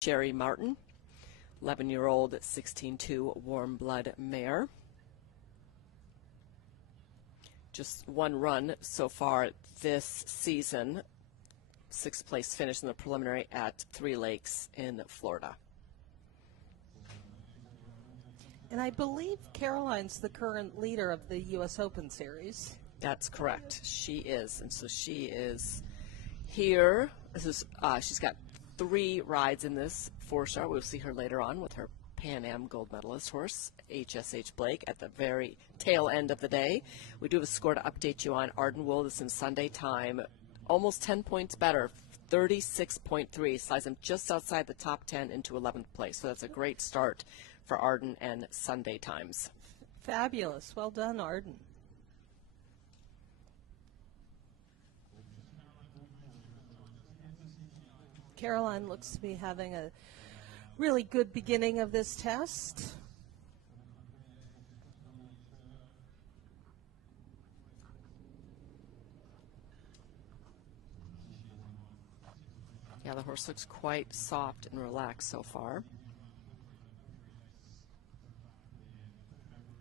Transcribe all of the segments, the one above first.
Sherry Martin, 11-year-old 16-2 warm blood mare. Just one run so far this season, 6th place finish in the preliminary at 3 Lakes in Florida. And I believe Caroline's the current leader of the U.S. Open Series. That's correct. She is. And so she is here. This is, she's got 3 rides in this 4-star. We'll see her later on with her Pan Am gold medalist horse, HSH Blake, at the very tail end of the day. We do have a score to update you on. Ardenwold is in Sunday time. Almost 10 points better, 36.3. Slides him just outside the top 10 into 11th place. So that's a great start for Arden and Sunday times. Fabulous. Well done, Arden. Caroline looks to be having a really good beginning of this test. Yeah, the horse looks quite soft and relaxed so far.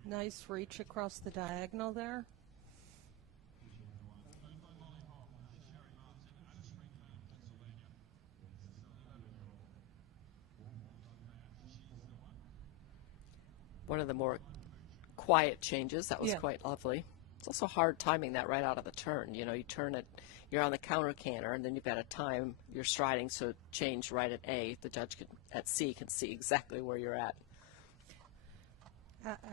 Nice reach across the diagonal there. One of the more quiet changes. That was Yeah. quite lovely. It's also hard timing that right out of the turn. You know, you turn it, you're on the counter canter, and then you've got to time your striding so change right at A. The judge at C can see exactly where you're at.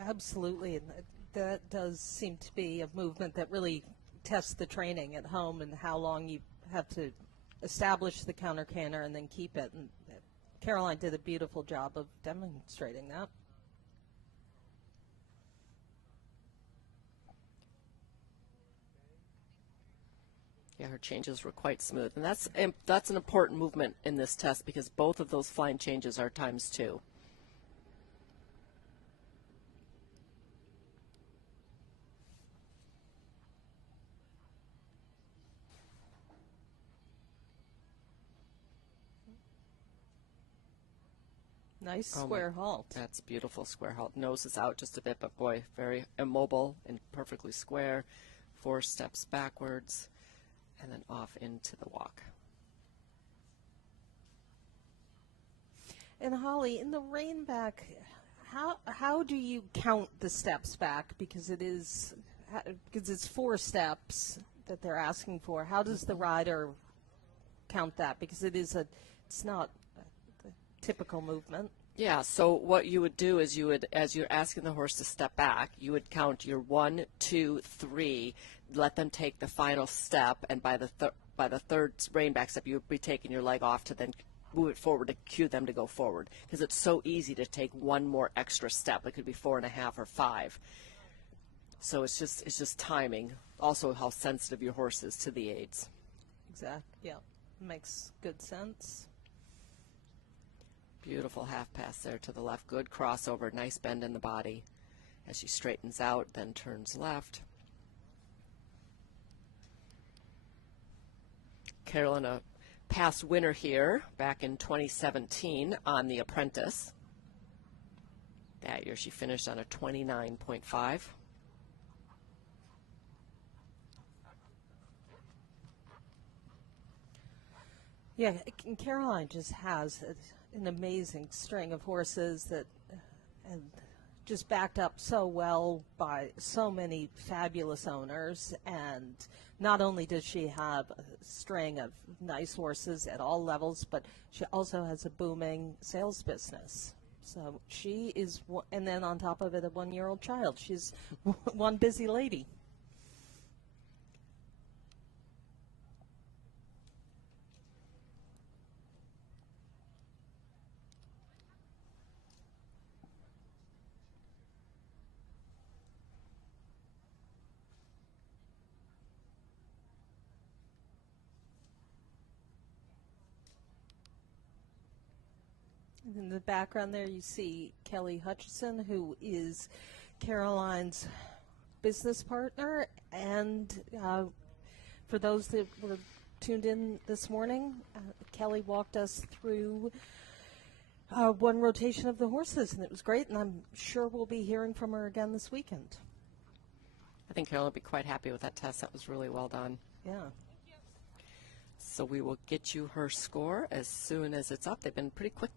Absolutely, and that does seem to be a movement that really tests the training at home and how long you have to establish the counter canter and then keep it. And Caroline did a beautiful job of demonstrating that. Yeah, her changes were quite smooth, and that's an important movement in this test because both of those flying changes are ×2. Nice square halt. That's beautiful square halt. Nose is out just a bit, but boy, very immobile and perfectly square. 4 steps backwards and then off into the walk. And Holly, in the rein back, how do you count the steps back? Because it's 4 steps that they're asking for. How does the rider count that? Because it's not a typical movement. Yeah, so what you would do is as you're asking the horse to step back, you would count your 1, 2, 3, let them take the final step, and by the third rein back step, you would be taking your leg off to then move it forward to cue them to go forward. Because it's so easy to take one more extra step. It could be 4.5 or 5. So it's just timing. Also, how sensitive your horse is to the aids. Exactly. Yeah, makes good sense. Beautiful half pass there to the left. Good crossover. Nice bend in the body as she straightens out, then turns left. Carolyn, a past winner here back in 2017 on The Apprentice. That year she finished on a 29.5. Yeah, Caroline just has an amazing string of horses that and just backed up so well by so many fabulous owners. And not only does she have a string of nice horses at all levels, but she also has a booming sales business. So she is, and then on top of it, a 1-year-old child. She's one busy lady. In the background there, you see Kelly Hutchison, who is Caroline's business partner. And for those that were tuned in this morning, Kelly walked us through one rotation of the horses, and it was great, and I'm sure we'll be hearing from her again this weekend. I think Carolyn will be quite happy with that test. That was really well done. Yeah. So we will get you her score as soon as it's up. They've been pretty quick